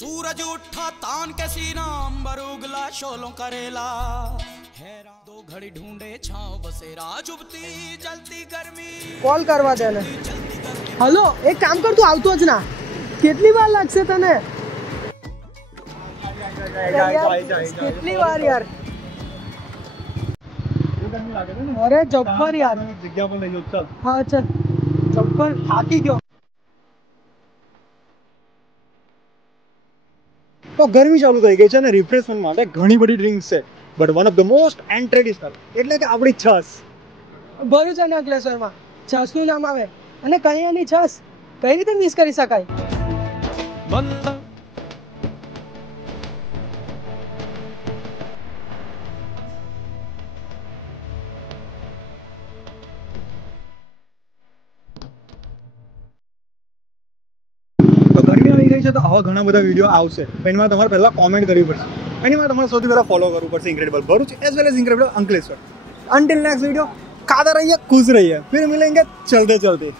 सूरज उठा तान के सीना अंबर उगला शोलों करेला हैरा दो घड़ी ढूंढे छांव बसेरा चुभती जलती गर्मी कॉल करवा देने हेलो एक काम कर तू આવતો જ ના કેટલી વાર લાગશે તને કેટલી વાર યાર અરે જબ્બર યાર જગ્યા પર લઈ જાવ ચાલ હા ચાલ જબ્બર થાકી ગયો તો ગરમી ચાલુ થઈ ગઈ છે ને રિફ્રેશમેન્ટ માટે ઘણી બધી ડ્રિંક્સ છે but one of the most and traditional એટલે કે આપણી છાસ ભરૂચ અને અંકલેશ્વરમાં છાસનું નામ આવે અને કયાની છાસ કઈ રીતે મિસ કરી શકાય ગરમી આવી ગઈ છે તો આવા ઘણા બધા વિડીયો આવશે એમાં તમારે પહેલા કોમેન્ટ કરવી પડશે એમાં તમારે સૌથી પહેલા ફોલો કરવું પડશે ઇન્ક્રેડિબલ Bharuch as well as incredible Ankleshwar until next video खाते रहिए खुश रहिए फिर मिलेंगे चलते चलते।